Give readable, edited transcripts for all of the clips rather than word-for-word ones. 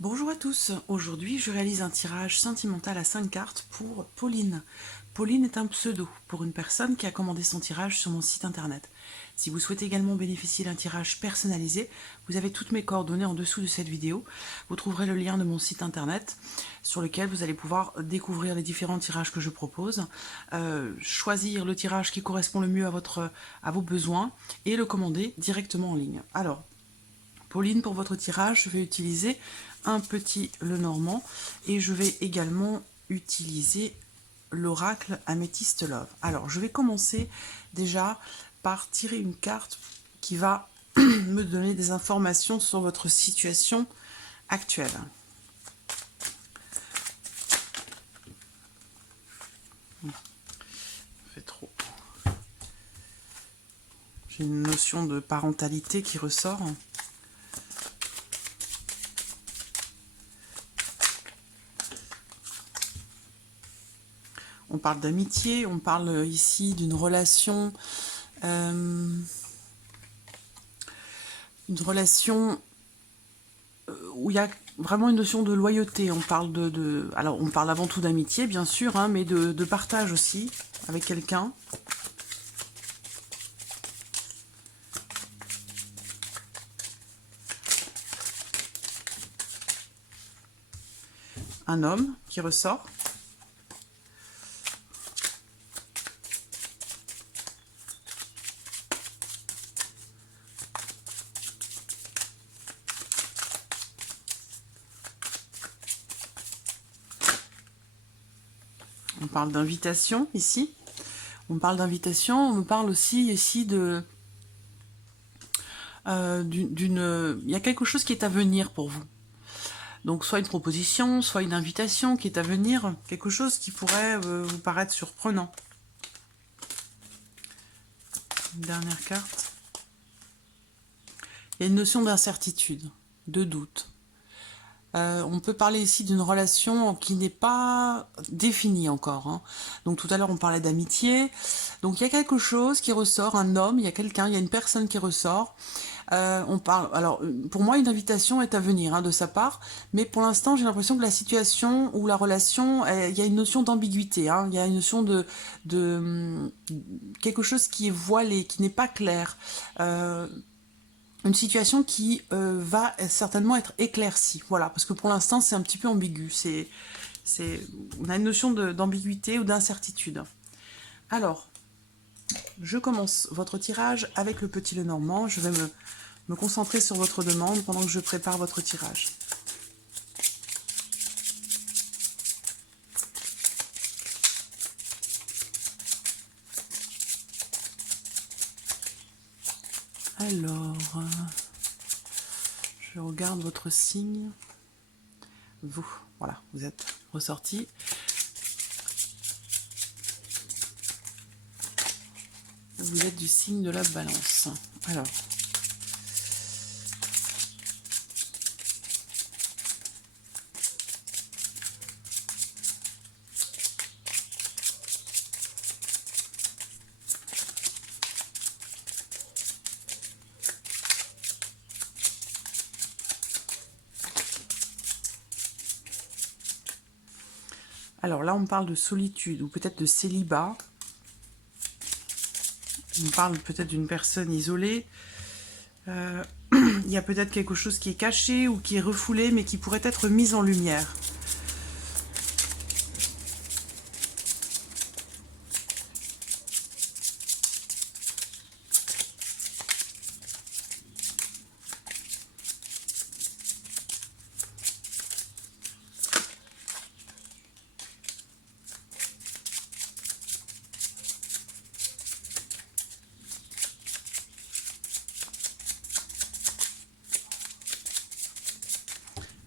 Bonjour à tous, aujourd'hui je réalise un tirage sentimental à 5 cartes pour Pauline. Pauline est un pseudo pour une personne qui a commandé son tirage sur mon site internet. Si vous souhaitez également bénéficier d'un tirage personnalisé, vous avez toutes mes coordonnées en dessous de cette vidéo. Vous trouverez le lien de mon site internet sur lequel vous allez pouvoir découvrir les différents tirages que je propose, choisir le tirage qui correspond le mieux à vos besoins et le commander directement en ligne. Alors, Pauline, pour votre tirage, je vais utiliser un petit Lenormand et je vais également utiliser l'oracle Améthyste Love. Alors, je vais commencer déjà par tirer une carte qui va me donner des informations sur votre situation actuelle. Fait trop. J'ai une notion de parentalité qui ressort. On parle d'amitié, on parle ici d'une relation, où il y a vraiment une notion de loyauté. On parle alors on parle avant tout d'amitié, bien sûr, hein, mais de partage aussi avec quelqu'un. Un homme qui ressort. On parle d'invitation ici. On parle d'invitation. On parle aussi ici de il y a quelque chose qui est à venir pour vous. Donc soit une proposition, soit une invitation qui est à venir, quelque chose qui pourrait vous paraître surprenant. Une dernière carte. Il y a une notion d'incertitude, de doute. On peut parler ici d'une relation qui n'est pas définie encore, hein. Donc tout à l'heure on parlait d'amitié. Donc il y a quelque chose qui ressort, un homme, il y a quelqu'un, il y a une personne qui ressort. On parle. Alors pour moi une invitation est à venir, hein, de sa part, mais pour l'instant j'ai l'impression que la situation ou la relation, il y a une notion d'ambiguïté, hein. Il y a une notion de quelque chose qui est voilé, qui n'est pas clair. Une situation qui va certainement être éclaircie. Voilà, parce que pour l'instant, c'est un petit peu ambigu. On a une notion d'ambiguïté ou d'incertitude. Alors, je commence votre tirage avec le petit Lenormand. Je vais me concentrer sur votre demande pendant que je prépare votre tirage. Alors, je regarde votre signe. Vous, voilà, vous êtes ressorti. Vous êtes du signe de la Balance. Alors, là, on parle de solitude ou peut-être de célibat. On parle peut-être d'une personne isolée. Il y a peut-être quelque chose qui est caché ou qui est refoulé, mais qui pourrait être mis en lumière.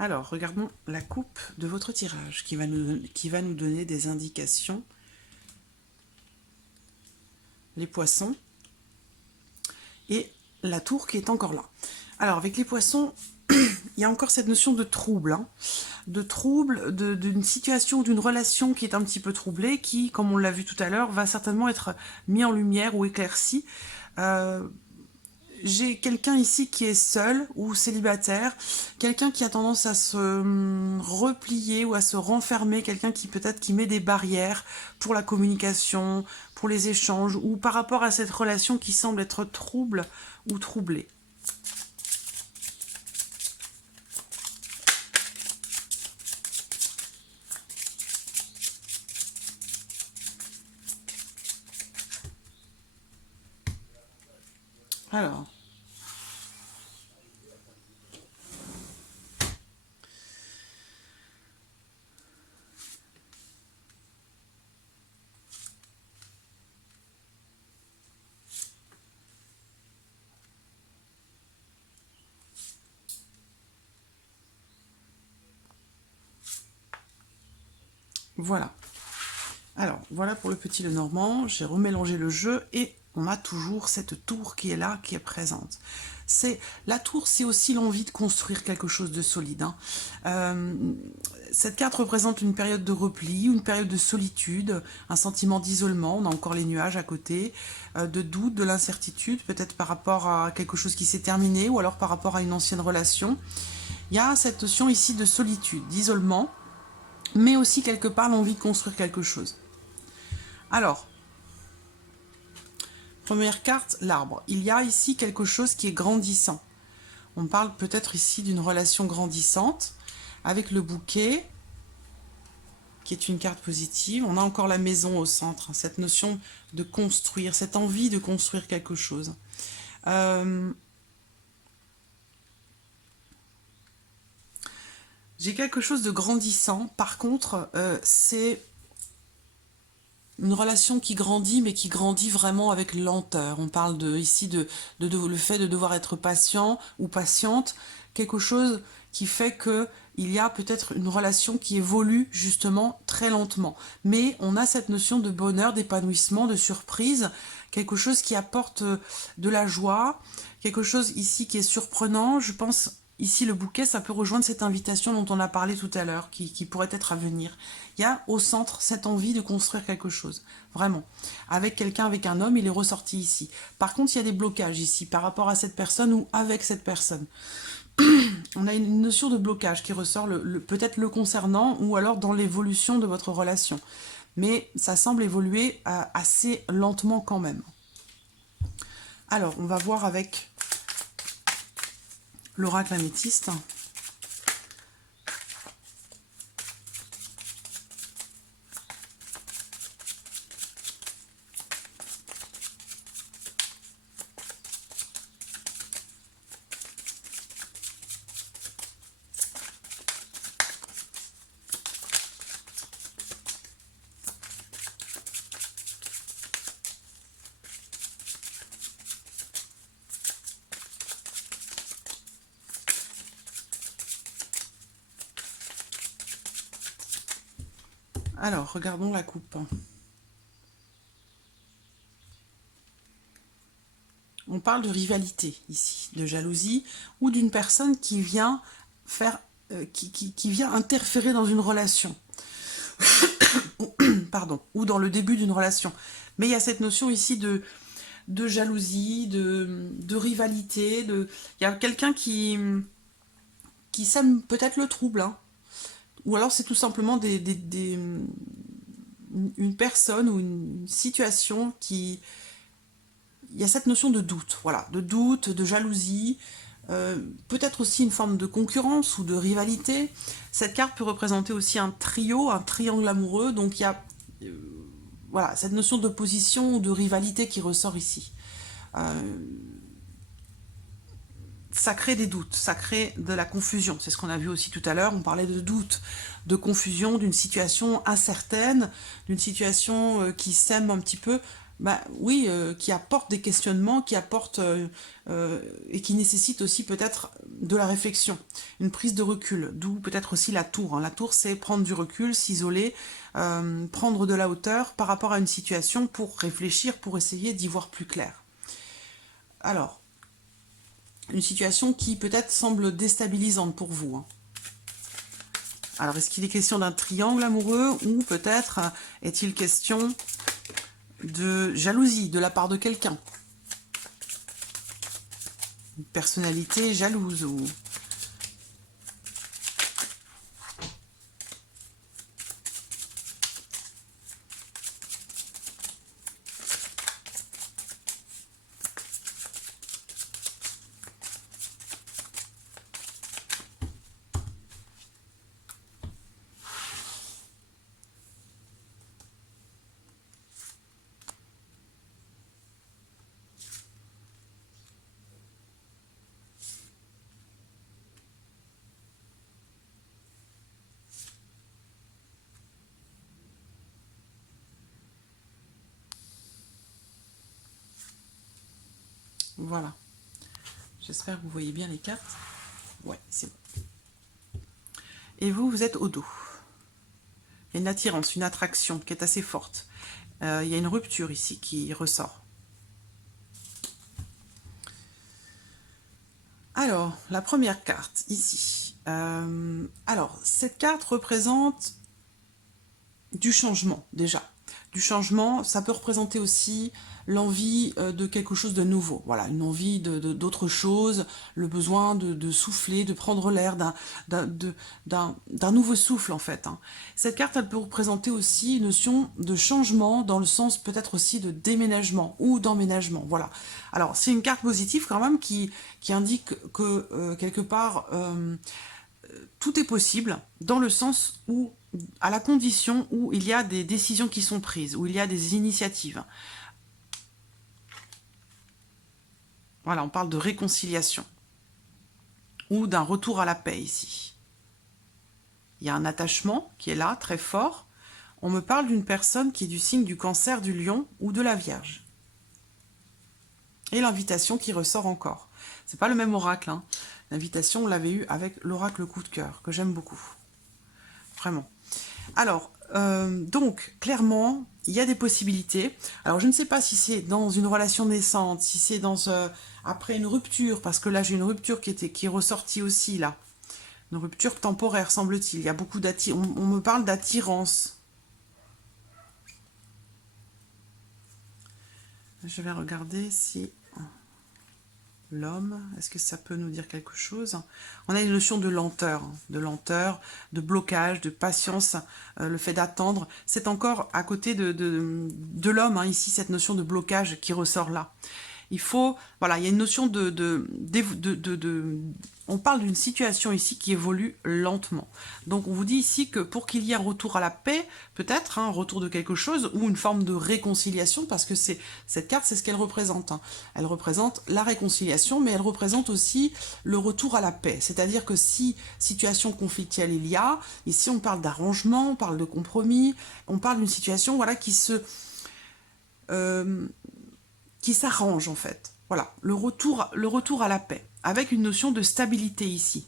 Alors, regardons la coupe de votre tirage qui va nous donner des indications. Les poissons et la tour qui est encore là. Alors, avec les poissons, il y a encore cette notion de trouble, hein, de trouble, d'une situation, d'une relation qui est un petit peu troublée, qui, comme on l'a vu tout à l'heure, va certainement être mis en lumière ou éclaircie. j'ai quelqu'un ici qui est seul ou célibataire, quelqu'un qui a tendance à se replier ou à se renfermer, quelqu'un qui peut-être qui met des barrières pour la communication, pour les échanges, ou par rapport à cette relation qui semble être trouble ou troublée. Alors, voilà. Alors, voilà pour le petit Lenormand. J'ai remélangé le jeu et on a toujours cette tour qui est là, qui est présente. La tour, c'est aussi l'envie de construire quelque chose de solide. Cette carte représente une période de repli, une période de solitude, un sentiment d'isolement. On a encore les nuages à côté, de doute, de l'incertitude, peut-être par rapport à quelque chose qui s'est terminé ou alors par rapport à une ancienne relation. Il y a cette notion ici de solitude, d'isolement, mais aussi quelque part l'envie de construire quelque chose. Alors, première carte, l'arbre. Il y a ici quelque chose qui est grandissant. On parle peut-être ici d'une relation grandissante avec le bouquet, qui est une carte positive. On a encore la maison au centre, cette notion de construire, cette envie de construire quelque chose. J'ai quelque chose de grandissant. Par contre, c'est une relation qui grandit, mais qui grandit vraiment avec lenteur. On parle ici de le fait de devoir être patient ou patiente, quelque chose qui fait que il y a peut-être une relation qui évolue justement très lentement. Mais on a cette notion de bonheur, d'épanouissement, de surprise, quelque chose qui apporte de la joie, quelque chose ici qui est surprenant. Je pense ici le bouquet, ça peut rejoindre cette invitation dont on a parlé tout à l'heure, qui pourrait être à venir. Il y a au centre cette envie de construire quelque chose, vraiment. Avec quelqu'un, avec un homme, il est ressorti ici. Par contre, il y a des blocages ici par rapport à cette personne ou avec cette personne. On a une notion de blocage qui ressort peut-être le concernant ou alors dans l'évolution de votre relation. Mais ça semble évoluer assez lentement quand même. Alors, on va voir avec l'oracle améthyste. Alors, regardons la coupe. On parle de rivalité ici, de jalousie, ou d'une personne qui vient faire, qui vient interférer dans une relation. Pardon, ou dans le début d'une relation. Mais il y a cette notion ici de jalousie, de rivalité, il y a quelqu'un qui sème peut-être le trouble, hein. Ou alors c'est tout simplement une personne ou une situation qui... Il y a cette notion de doute, voilà, de doute, de jalousie, peut-être aussi une forme de concurrence ou de rivalité. Cette carte peut représenter aussi un trio, un triangle amoureux, donc il y a voilà, cette notion d'opposition ou de rivalité qui ressort ici. Ça crée des doutes, ça crée de la confusion. C'est ce qu'on a vu aussi tout à l'heure, on parlait de doute, de confusion, d'une situation incertaine, d'une situation qui sème un petit peu, bah oui, qui apporte des questionnements, qui apporte et qui nécessite aussi peut-être de la réflexion, une prise de recul, d'où peut-être aussi la tour. Hein. La tour, c'est prendre du recul, s'isoler, prendre de la hauteur par rapport à une situation pour réfléchir, pour essayer d'y voir plus clair. Alors, une situation qui peut-être semble déstabilisante pour vous. Hein. Alors, est-ce qu'il est question d'un triangle amoureux ou peut-être est-il question de jalousie de la part de quelqu'un? Une personnalité jalouse ou... Voilà. J'espère que vous voyez bien les cartes. Ouais, c'est bon. Et vous, vous êtes au dos. Il y a une attirance, une attraction qui est assez forte. Il y a une rupture ici qui ressort. Alors, la première carte, ici. Alors, cette carte représente du changement, déjà. Du changement, ça peut représenter aussi l'envie de quelque chose de nouveau. Voilà, une envie d'autre chose, le besoin de souffler, de prendre l'air, d'un nouveau souffle, en fait. Hein. Cette carte, elle peut représenter aussi une notion de changement, dans le sens peut-être aussi de déménagement ou d'emménagement. Voilà. Alors, c'est une carte positive quand même qui indique que, quelque part... tout est possible dans le sens où, à la condition où il y a des décisions qui sont prises, où il y a des initiatives. Voilà, on parle de réconciliation ou d'un retour à la paix ici. Il y a un attachement qui est là, très fort. On me parle d'une personne qui est du signe du Cancer, du Lion ou de la Vierge. Et l'invitation qui ressort encore. C'est pas le même oracle, hein. L'invitation, on l'avait eu avec l'oracle coup de cœur, que j'aime beaucoup. Vraiment. Alors, donc, clairement, il y a des possibilités. Alors, je ne sais pas si c'est dans une relation naissante, si c'est dans après une rupture, parce que là, j'ai une rupture qui est ressortie aussi, là. Une rupture temporaire, semble-t-il. Il y a beaucoup d'attirance. On me parle d'attirance. Je vais regarder si... L'homme, est-ce que ça peut nous dire quelque chose? On a une notion de lenteur, de blocage, de patience, le fait d'attendre. C'est encore à côté de l'homme, hein, ici, cette notion de blocage qui ressort là. Il faut, voilà, il y a une notion on parle d'une situation ici qui évolue lentement. Donc on vous dit ici que pour qu'il y ait un retour à la paix, peut-être, hein, un retour de quelque chose, ou une forme de réconciliation, parce que cette carte, c'est ce qu'elle représente. Hein. Elle représente la réconciliation, mais elle représente aussi le retour à la paix. C'est-à-dire que si situation conflictuelle il y a, ici on parle d'arrangement, on parle de compromis, on parle d'une situation, voilà, qui s'arrange en fait. Voilà, le retour à la paix, avec une notion de stabilité ici.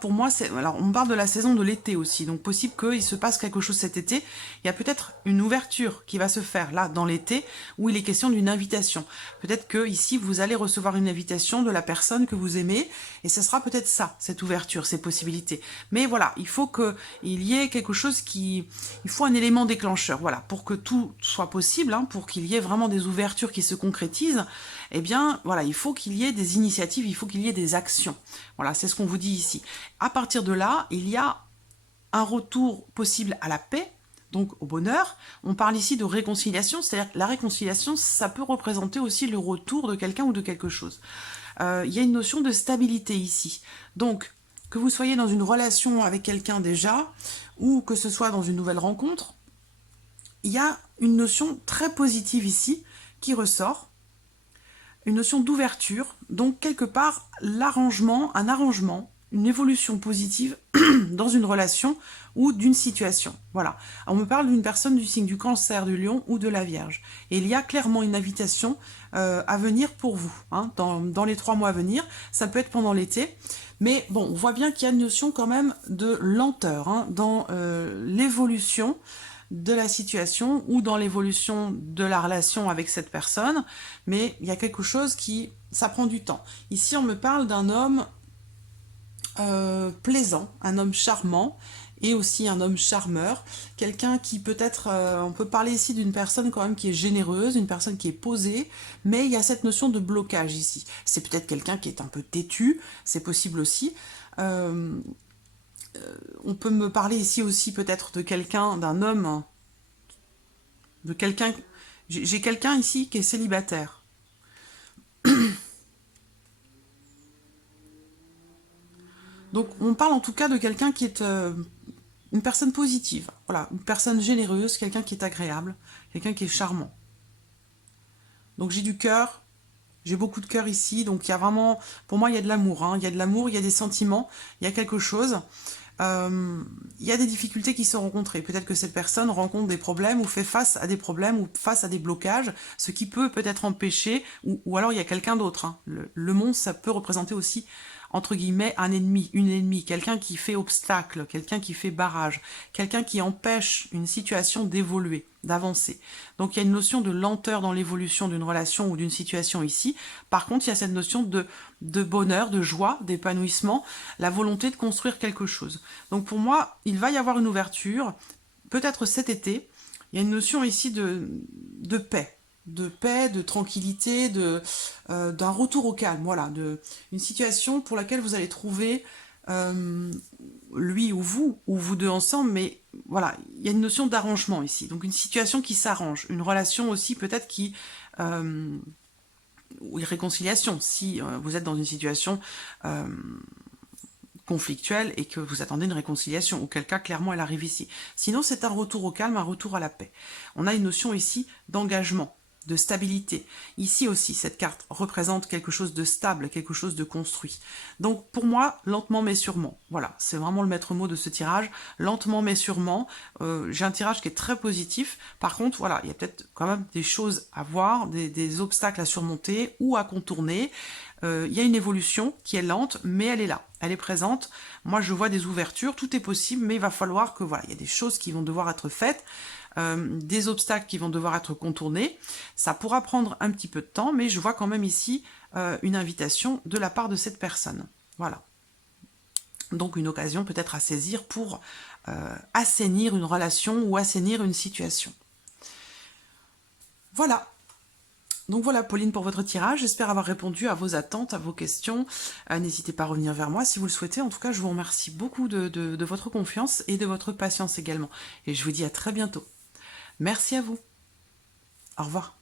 Pour moi, alors on parle de la saison de l'été aussi, donc possible qu'il se passe quelque chose cet été. Il y a peut-être une ouverture qui va se faire là, dans l'été, où il est question d'une invitation. Peut-être que ici, vous allez recevoir une invitation de la personne que vous aimez, et ce sera peut-être ça, cette ouverture, ces possibilités. Mais voilà, il faut qu'il y ait quelque chose il faut un élément déclencheur, voilà, pour que tout soit possible, hein, pour qu'il y ait vraiment des ouvertures qui se concrétisent, eh bien, voilà, il faut qu'il y ait des initiatives, il faut qu'il y ait des actions. Voilà, c'est ce qu'on vous dit ici. À partir de là, il y a un retour possible à la paix, donc au bonheur. On parle ici de réconciliation, c'est-à-dire que la réconciliation, ça peut représenter aussi le retour de quelqu'un ou de quelque chose. Il y a une notion de stabilité ici. Donc, que vous soyez dans une relation avec quelqu'un déjà, ou que ce soit dans une nouvelle rencontre, il y a une notion très positive ici qui ressort, une notion d'ouverture, donc quelque part l'arrangement, un arrangement, une évolution positive dans une relation ou d'une situation. Voilà. On me parle d'une personne du signe du Cancer, du Lion ou de la Vierge. Et il y a clairement une invitation à venir pour vous, hein, dans les 3 mois à venir. Ça peut être pendant l'été. Mais bon, on voit bien qu'il y a une notion quand même de lenteur, hein, dans l'évolution de la situation ou dans l'évolution de la relation avec cette personne, mais il y a quelque chose ça prend du temps. Ici, on me parle d'un homme plaisant, un homme charmant, et aussi un homme charmeur, quelqu'un qui peut-être, on peut parler ici d'une personne quand même qui est généreuse, une personne qui est posée, mais il y a cette notion de blocage ici. C'est peut-être quelqu'un qui est un peu têtu, c'est possible aussi. Euh, on peut me parler ici aussi peut-être de quelqu'un, d'un homme, de quelqu'un... J'ai quelqu'un ici qui est célibataire. Donc on parle en tout cas de quelqu'un qui est une personne positive, voilà, une personne généreuse, quelqu'un qui est agréable, quelqu'un qui est charmant. Donc j'ai du cœur, j'ai beaucoup de cœur ici, donc il y a vraiment, pour moi il y a de l'amour, hein. Il y a de l'amour, il y a des sentiments, il y a quelque chose. Il y a des difficultés qui sont rencontrées. Peut-être que cette personne rencontre des problèmes ou fait face à des problèmes ou face à des blocages, ce qui peut peut-être empêcher, ou alors il y a quelqu'un d'autre, hein. Le monde, ça peut représenter aussi, entre guillemets, un ennemi, une ennemie, quelqu'un qui fait obstacle, quelqu'un qui fait barrage, quelqu'un qui empêche une situation d'évoluer, d'avancer. Donc il y a une notion de lenteur dans l'évolution d'une relation ou d'une situation ici. Par contre, il y a cette notion de bonheur, de joie, d'épanouissement, la volonté de construire quelque chose. Donc pour moi, il va y avoir une ouverture, peut-être cet été. Il y a une notion ici de paix. De paix, de tranquillité, d'un retour au calme, voilà, une situation pour laquelle vous allez trouver euh, lui ou vous deux ensemble, mais voilà, il y a une notion d'arrangement ici, donc une situation qui s'arrange, une relation aussi peut-être qui ou une réconciliation, si vous êtes dans une situation euh, conflictuelle et que vous attendez une réconciliation, auquel cas clairement elle arrive ici. Sinon c'est un retour au calme, un retour à la paix. On a une notion ici d'engagement, de stabilité. Ici aussi, cette carte représente quelque chose de stable, quelque chose de construit. Donc pour moi, lentement mais sûrement. Voilà, c'est vraiment le maître mot de ce tirage. Lentement mais sûrement. J'ai un tirage qui est très positif. Par contre, voilà, il y a peut-être quand même des choses à voir, des obstacles à surmonter ou à contourner. Il y a une évolution qui est lente, mais elle est là, elle est présente. Moi, je vois des ouvertures, tout est possible, mais il va falloir que, voilà, il y a des choses qui vont devoir être faites, des obstacles qui vont devoir être contournés. Ça pourra prendre un petit peu de temps, mais je vois quand même ici une invitation de la part de cette personne. Voilà. Donc une occasion peut-être à saisir pour assainir une relation ou assainir une situation. Voilà. Donc voilà, Pauline, pour votre tirage. J'espère avoir répondu à vos attentes, à vos questions. N'hésitez pas à revenir vers moi si vous le souhaitez. En tout cas, je vous remercie beaucoup de votre confiance et de votre patience également. Et je vous dis à très bientôt. Merci à vous. Au revoir.